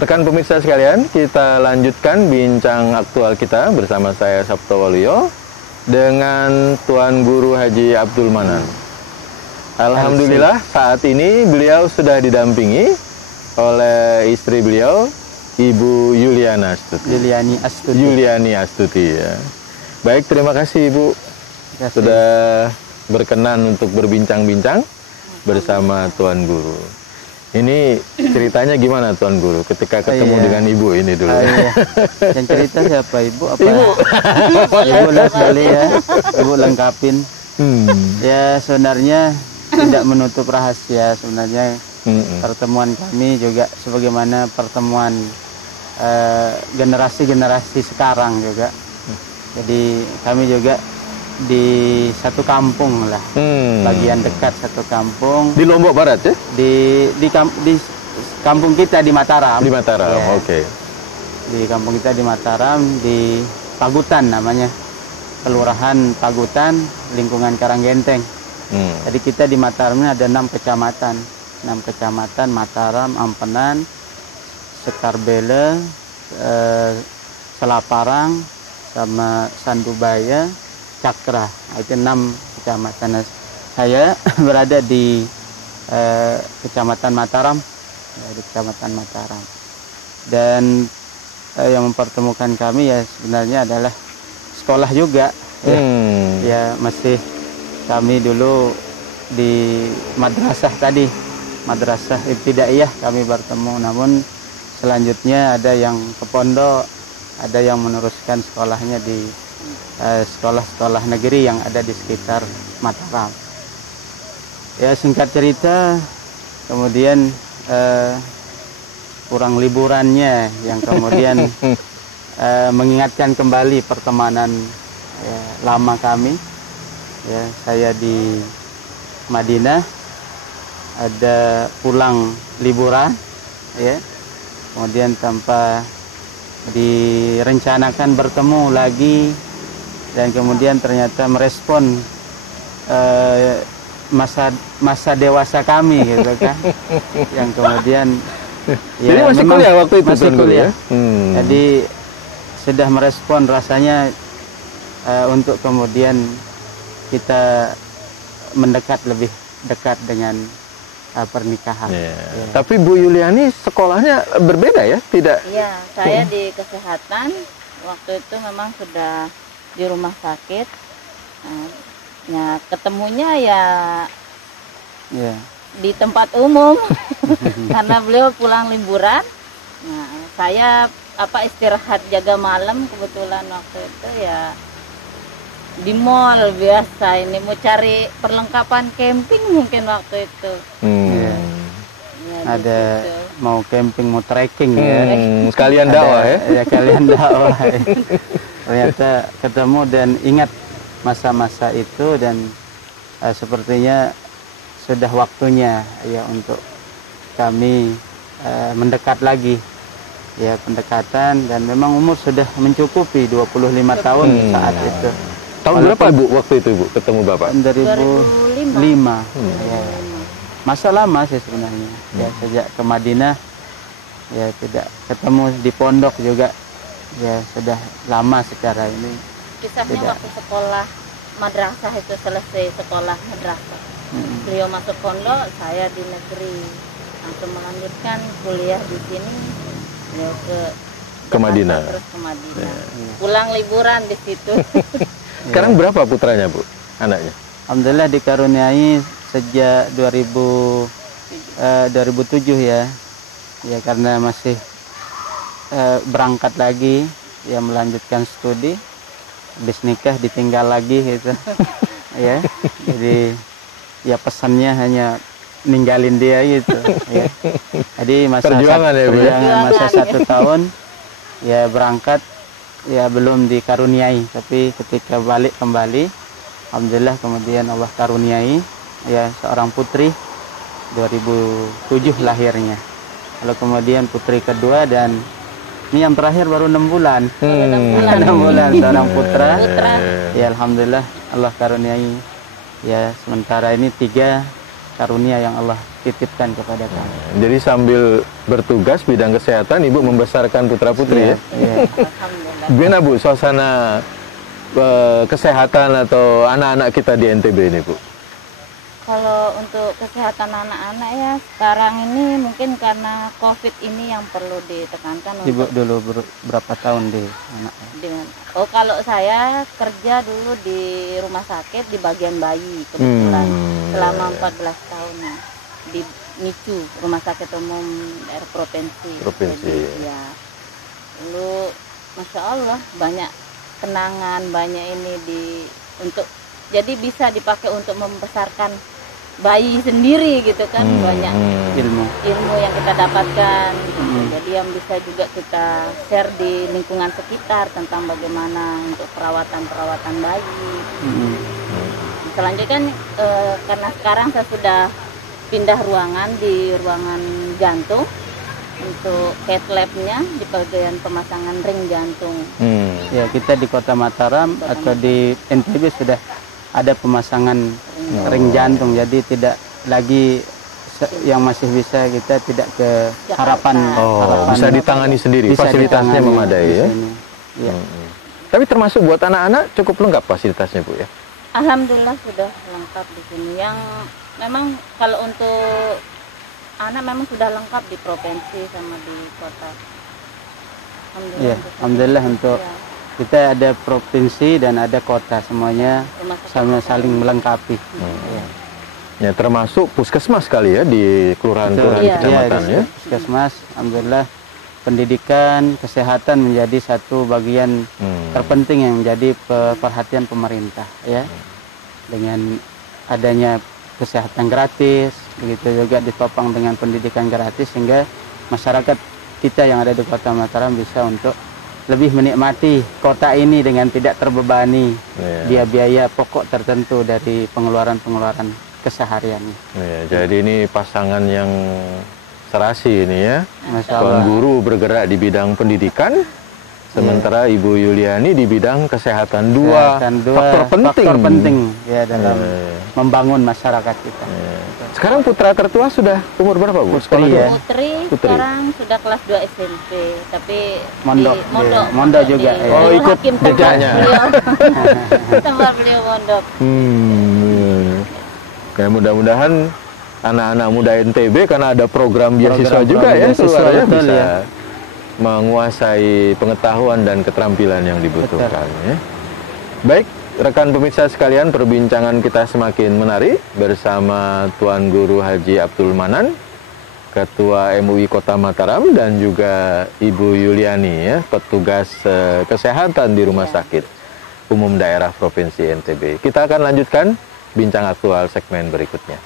Rekan pemirsa sekalian, kita lanjutkan bincang aktual kita bersama saya Sabto Waluyo dengan Tuan Guru Haji Abdul Manan. Alhamdulillah saat ini beliau sudah didampingi oleh istri beliau, Ibu Yuliana Astuti. Yuliani Astuti ya. Baik, terima kasih Ibu sudah berkenan untuk berbincang-bincang bersama Tuan Guru. Ini ceritanya gimana Tuan Guru ketika ketemu dengan Ibu ini dulu? Yang cerita siapa Ibu? Apa? Ibu. Ibu lah sekali ya. Ibu lengkapin. Ya sebenarnya tidak menutup rahasia sebenarnya. Pertemuan kami juga sebagaimana pertemuan generasi-generasi sekarang juga. Jadi kami juga di satu kampung lah, bagian dekat satu kampung. Di Lombok Barat ya? Di kampung kita di Mataram. Di Mataram, ya. Oke. Di kampung kita di Mataram, di Pagutan namanya, Kelurahan Pagutan, lingkungan Karanggenteng. Jadi kita di Mataram ini ada 6 kecamatan, 6 kecamatan: Mataram, Ampenan, Sekarbele, Selaparang, sama Sandubaya, Cakra. Itu 6 kecamatan. Saya berada di Kecamatan Mataram, di Kecamatan Mataram. Dan yang mempertemukan kami ya sebenarnya adalah sekolah juga. Ya masih kami dulu di madrasah tadi, madrasah ibtidaiyah kami bertemu. Namun selanjutnya ada yang ke pondok, ada yang meneruskan sekolahnya di sekolah-sekolah negeri yang ada di sekitar Mataram. Ya singkat cerita, kemudian kurang liburannya yang kemudian mengingatkan kembali pertemanan lama kami. Ya, saya di Madinah, ada pulang liburan, ya, kemudian tanpa direncanakan bertemu lagi. Dan kemudian ternyata merespon masa dewasa kami gitu kan, yang kemudian jadi masih kuliah waktu itu, masih kuliah. Ya? Jadi sudah merespon rasanya untuk kemudian kita mendekat lebih dekat dengan pernikahan. Tapi Bu Yuliani sekolahnya berbeda ya, tidak? Iya, saya di kesehatan waktu itu memang sudah di rumah sakit. Nah, ketemunya ya di tempat umum karena beliau pulang liburan. Nah, saya istirahat jaga malam kebetulan waktu itu ya di mall biasa. Ini mau cari perlengkapan camping mungkin waktu itu. Ada mau camping, mau trekking ya. Sekalian dakwah ya. Ya kalian dakwah. Ternyata ketemu dan ingat masa-masa itu, dan sepertinya sudah waktunya ya untuk kami mendekat lagi, ya pendekatan. Dan memang umur sudah mencukupi 25 tahun saat itu. Tahun berapa Bu waktu itu Bu ketemu Bapak? 2005. Ya. Masa lama sih sebenarnya. Ya sejak ke Madinah ya tidak ketemu, di pondok juga ya sudah lama secara ini. Kisahnya waktu sekolah madrasah itu selesai sekolah madrasah. Beliau masuk pondok, saya di negeri. Langsung melanjutkan kuliah di sini. Beliau ke Madinah. Terus ke Madinah. Pulang liburan di situ. Sekarang berapa putranya Bu, anaknya? Alhamdulillah dikaruniai sejak 2007 ya. Ya karena masih berangkat lagi, ya melanjutkan studi, habis nikah ditinggal lagi gitu. Ya, jadi ya pesannya hanya ninggalin dia gitu. Ya. Jadi perjuangan 1 tahun ya berangkat, ya belum dikaruniai, tapi ketika balik kembali, alhamdulillah kemudian Allah karuniai ya seorang putri, 2007 lahirnya. Lalu kemudian putri kedua, dan ini yang terakhir baru 6 bulan. 6 bulan seorang putra. Ya alhamdulillah Allah karuniai. Ya sementara ini 3 karunia yang Allah titipkan kepada kami. Jadi sambil bertugas bidang kesehatan, Ibu membesarkan putra-putri ya? Iya. Alhamdulillah. Gimana Bu suasana kesehatan atau anak-anak kita di NTB ini Bu? Kalau untuk kesehatan anak-anak ya sekarang ini mungkin karena COVID ini yang perlu ditekankan Ibu untuk dulu berapa tahun di anaknya? Oh, kalau saya kerja dulu di rumah sakit di bagian bayi kebetulan selama 14 tahun ya, di NICU, Rumah Sakit Umum Daerah Provinsi. Provinsi. Jadi, ya. Lalu Masya Allah banyak kenangan, banyak ini untuk jadi bisa dipakai untuk membesarkan bayi sendiri gitu kan, banyak Ilmu. ilmu yang kita dapatkan gitu. Jadi yang bisa juga kita share di lingkungan sekitar tentang bagaimana untuk perawatan bayi. Selanjutnya kan karena sekarang saya sudah pindah ruangan di ruangan jantung untuk cath lab-nya di bagian pemasangan ring jantung. Ya, kita di Kota Mataram atau di NTB sudah ada pemasangan ring jantung, jadi tidak lagi yang masih bisa kita tidak ke harapan. Bisa ditangani sendiri, Bisa fasilitasnya ditangani memadai di ya. sini. Ya. Tapi termasuk buat anak-anak cukup lengkap fasilitasnya Bu ya? Alhamdulillah sudah lengkap di sini. Yang memang kalau untuk anak memang sudah lengkap di provinsi sama di kota. Ya, alhamdulillah untuk Ya, kita ada provinsi dan ada kota, semuanya rumah sakit sama kota. saling melengkapi. Ya. Ya termasuk puskesmas kali ya di kelurahan-kelurahan Iya. kecamatan ya. Puskesmas, alhamdulillah pendidikan, kesehatan menjadi satu bagian terpenting yang menjadi perhatian pemerintah ya. Dengan adanya kesehatan gratis, begitu juga ditopang dengan pendidikan gratis sehingga masyarakat kita yang ada di Kota Mataram bisa untuk lebih menikmati kota ini dengan tidak terbebani biaya pokok tertentu dari pengeluaran-pengeluaran keseharian. Ya, jadi ini pasangan yang serasi ini ya. Masya Tuan Allah. Guru bergerak di bidang pendidikan, sementara Ibu Yuliani di bidang kesehatan. Dua faktor penting. Ya dalam membangun masyarakat kita. Sekarang putra tertua sudah umur berapa Bu? Putri Sekolah ya. Putri sekarang sudah kelas 2 SMP, tapi Mondok, di mondok juga, di ya. Oh, ikut Hakim tempat jejaknya. beliau. Tempat beliau mondok. Kayak mudah-mudahan anak-anak muda NTB karena ada program beasiswa Program juga ya beasiswa, keluar ya, betul, bisa ya. menguasai pengetahuan dan keterampilan yang dibutuhkan ya. Baik, rekan pemirsa sekalian, perbincangan kita semakin menarik bersama Tuan Guru Haji Abdul Manan, Ketua MUI Kota Mataram, dan juga Ibu Yuliani ya, petugas kesehatan di Rumah Sakit Umum Daerah Provinsi NTB. Kita akan lanjutkan bincang aktual segmen berikutnya.